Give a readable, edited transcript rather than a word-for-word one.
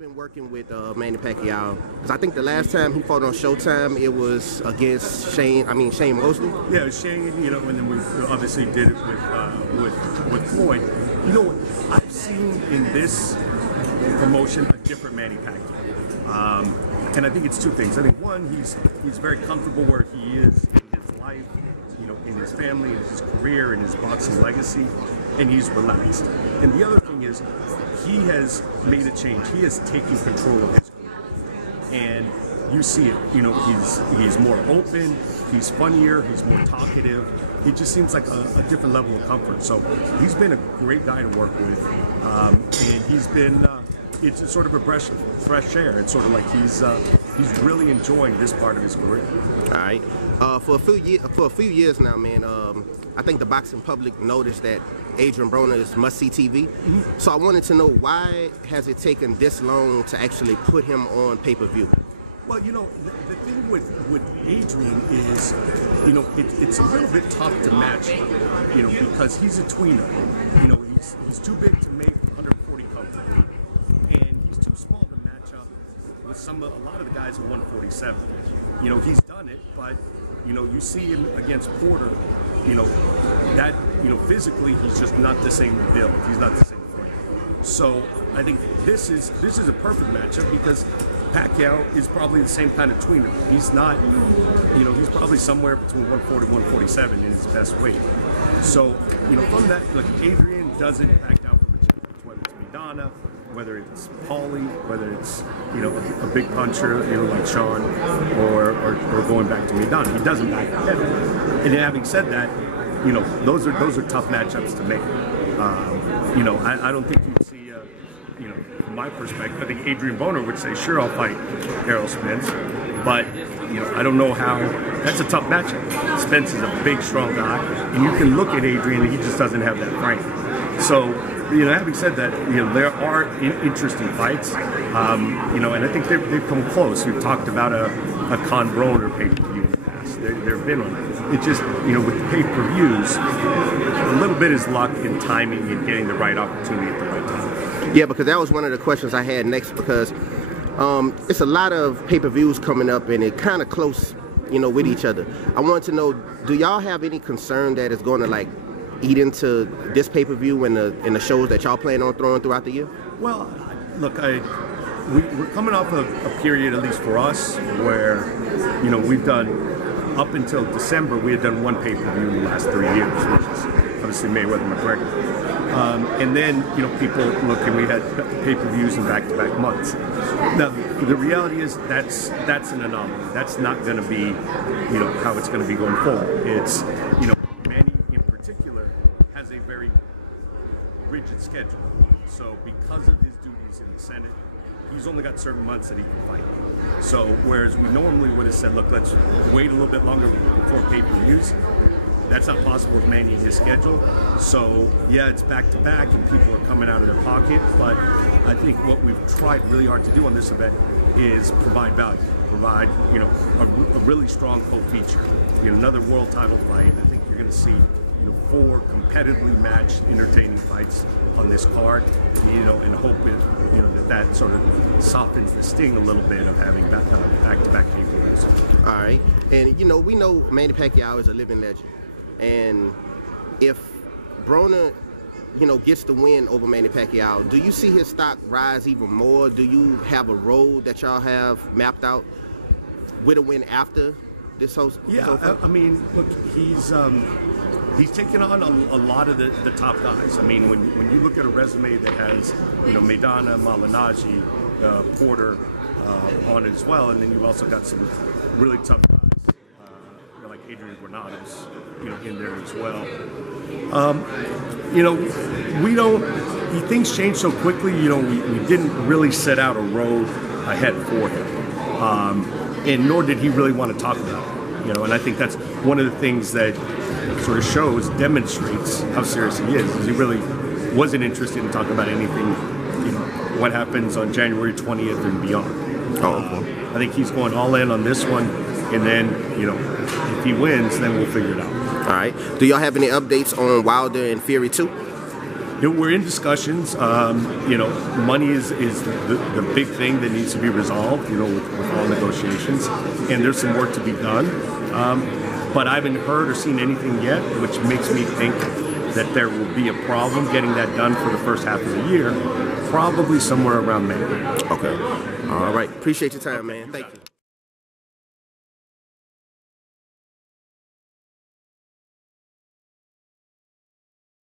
been working with Manny Pacquiao? Because I think the last time he fought on Showtime, it was against Shane Mosley. Yeah, Shane. You know, and then we obviously did it with Floyd. You know what? I've seen in this promotion a different Manny Pacquiao, and I think it's two things. I think one, he's very comfortable where he is in his life, you know, in his family, in his career, in his boxing legacy, and he's relaxed. And the other thing is, he has made a change. He has taken control of his career, and you see it. You know, he's more open, he's funnier, he's more talkative. It just seems like a different level of comfort. So he's been a great guy to work with, and he's been. It's sort of a fresh air. It's sort of like he's really enjoying this part of his career. All right. For a few years now, man. I think the boxing public noticed that Adrien Broner is must-see TV. Mm-hmm. So I wanted to know, why has it taken this long to actually put him on pay-per-view? Well, you know, the thing with Adrien is, you know, it's a little bit tough to match, you know, because he's a tweener. You know, he's too big to make 140 comfortably, and he's too small to match up with a lot of the guys at 147. You know, he's done it, but you know, you see him against Porter. You know, that, you know, physically he's just not the same build. He's not the same frame. So I think this is a perfect matchup because Pacquiao is probably the same kind of tweener. He's not, you know, he's probably somewhere between 140 and 147 in his best weight. So, you know, from that, look, Adrien doesn't back down from a challenge, whether it's Maidana, whether it's Paulie, whether it's, you know, a big puncher, you know, like Sean, or going back to Maidana. He doesn't back down. And having said that, you know, those are tough matchups to make. You know, I don't think you'd see, you know, from my perspective, I think Adrien Broner would say, sure, I'll fight Errol Spence, but, you know, I don't know how. That's a tough matchup. Spence is a big, strong guy, and you can look at Adrien and he just doesn't have that frame. So, you know, having said that, you know, there are interesting fights, you know, and I think they've come close. We've talked about a Broner pay-per-view in the past. There have been on. It just, you know, with the pay-per-views, a little bit is luck and timing and getting the right opportunity at the right time. Yeah, because that was one of the questions I had next, because it's a lot of pay-per-views coming up and it kind of close, you know, with each other. I wanted to know, do y'all have any concern that it's going to, like, eat into this pay-per-view and the shows that y'all plan on throwing throughout the year? Well, look, we're coming off of a period, at least for us, where, you know, we've done, up until December, we had done one pay-per-view in the last 3 years, which is obviously Mayweather-McGregor. And then, you know, people look, and we had pay-per-views in back-to-back months. Now, the reality is that's an anomaly. That's not going to be, you know, how it's going to be going forward. It's, you know, Manny in particular has a very rigid schedule. So because of his duties in the Senate, he's only got certain months that he can fight. So whereas we normally would have said, look, let's wait a little bit longer before pay-per-views, that's not possible with Manny in his schedule. So yeah, it's back-to-back and people are coming out of their pocket, but I think what we've tried really hard to do on this event is provide value, provide, you know, a really strong co-feature. You know, another world title fight. I think you're going to see, you know, 4 competitively matched, entertaining fights on this card, you know, and hope it, you know, that sort of softens the sting a little bit of having back-to-back pay-per-views. All right, and you know, we know Manny Pacquiao is a living legend, and if Broner, you know, gets the win over Manny Pacquiao, do you see his stock rise even more? Do you have a road that y'all have mapped out with a win after this whole? Yeah, I mean, look, he's taken on a lot of the top guys. I mean, when you look at a resume that has, you know, Maidana, Malignaggi, Porter on it as well, and then you've also got some really tough guys, you know, like Adrien Broner, you know, in there as well. You know, things change so quickly. You know, we didn't really set out a road ahead for him, and nor did he really want to talk about it. You know, and I think that's one of the things that sort of demonstrates how serious he is he really wasn't interested in talking about anything, you know, what happens on January 20th and beyond. I think he's going all in on this one, and then, you know, if he wins, then we'll figure it out. All right. Do y'all have any updates on Wilder and Fury 2? We're in discussions. Money is the big thing that needs to be resolved, with all negotiations. And there's some work to be done. But I haven't heard or seen anything yet, which makes me think that there will be a problem getting that done for the first half of the year, probably somewhere around May. Okay. All right. Appreciate your time, man. Thank you.